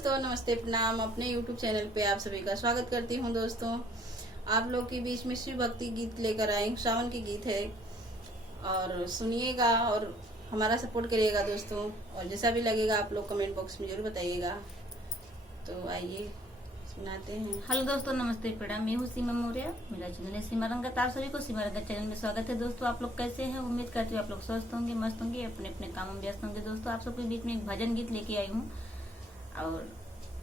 दोस्तों, नमस्ते, प्रणाम। अपने YouTube चैनल पे आप सभी का स्वागत करती हूँ। दोस्तों, आप लोग के बीच में श्री भक्ति गीत लेकर आई। श्रावण के गीत है और सुनिएगा और हमारा सपोर्ट करिएगा दोस्तों। और जैसा भी लगेगा आप लोग कमेंट बॉक्स में जरूर बताइएगा। तो आइए सुनाते हैं। हेलो दोस्तों, नमस्ते, प्रणाम। मैं हूँ सीमा मौर्य। मेरा चैनल है सीमा रंगत। आप सभी को सीमा रंगत चैनल में स्वागत है। दोस्तों, आप लोग कैसे हैं? उम्मीद करती हूँ आप लोग स्वस्थ होंगे, मस्त होंगे, अपने अपने कामों में व्यस्त होंगे। दोस्तों, आप सबके बीच में एक भजन गीत लेके आई हूँ और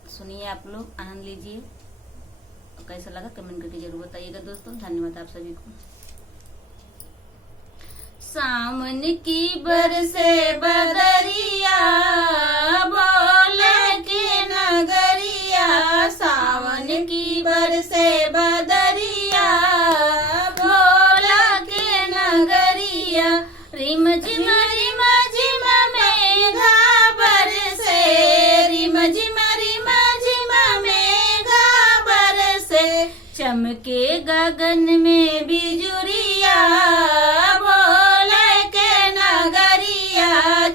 सुनिए, आप लोग आनंद लीजिए। कैसा लगा कमेंट करके जरूर बताइएगा। दोस्तों, धन्यवाद आप सभी को। सावन की बरसे बदरिया, बोल के नगरिया। सावन की बरसे बदरिया, बोल के नगरिया। रिम झिम मेघा बरसे, रिम झिम मेघा बरसे। चमके गगन में बिजुरिया,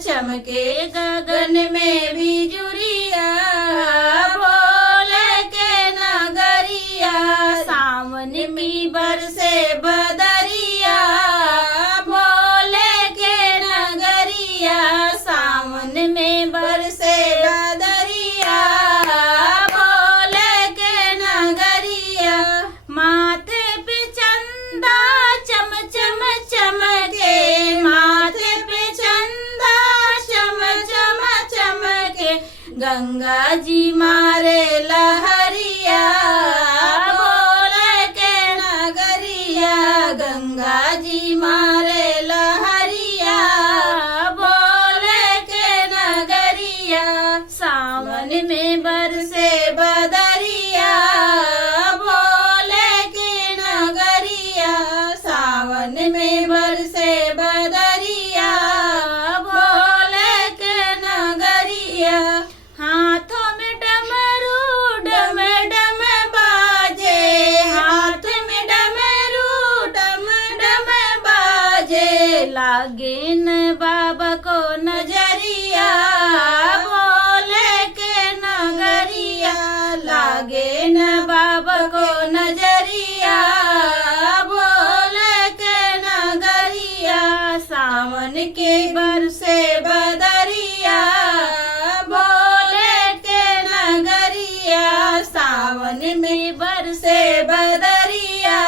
चमके गगन में बिजुरिया, बोल के नगरिया। सावन की बरसे बदरिया, बोल के नगरिया। सावन में बरसे बदरिया, बोल के नगरिया। माथे पे चंदा चम चम चमके, माथे पे चंदा गंगा जी मारे लहरिया, बोल के नगरिया। गंगा जी मारे लहरिया, बोल के नगरिया। सावन में बरसे बदरिया, बोल के नगरिया। सावन में बरसे बदरिया, बोल के नगरिया। हाथों में डमरू डम डम बाजे, हाथ में डमरू डम डम बाजे। लागे न बाबा को नजरिया, बोल के नगरिया। लागे न बाबा को नजरिया, बोल के नगरिया। सावन के बरसे बदरिया, सावन में बरसे बदरिया,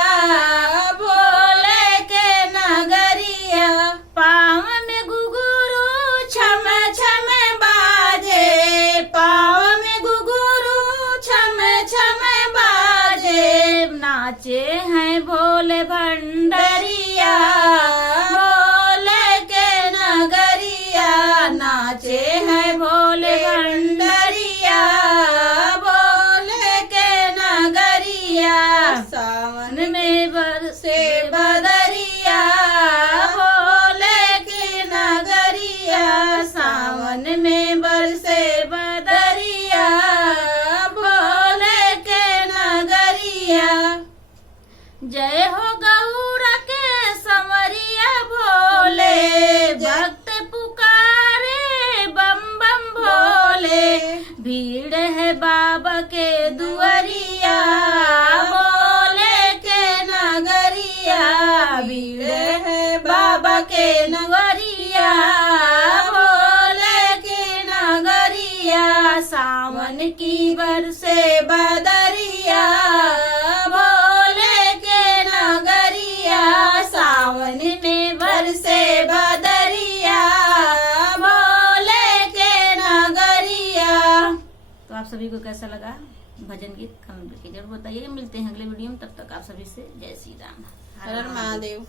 बोल के नगरिया। पाँव में घुघरू छम छम बाजे, पाँव में घुघरू छम छम बाजे। नाचे हैं भोले भंडरिया, बोल के नगरिया। नाचे हैं भोले भंडरिया, सावन में बरसे बदरिया, बोल के नगरिया। सावन में बरसे बदरिया, बोल के नगरिया। जय हो गौरा के संवरिया भोले, भक्त पुकारे बम बम भोले। भीड़ है बाबा के दुआरिया, भीड़ है बाबा के नगरिया, बोल के नगरिया। सावन की बरसे बदरिया, बोल के नगरिया। सावन में बरसे बदरिया, बोल के नगरिया। तो आप सभी को कैसा लगा भजन गीत कमेंट करके जरूर बताइए। मिलते हैं अगले वीडियो में, तब तक आप सभी से जय श्री राम। हर हर महादेव।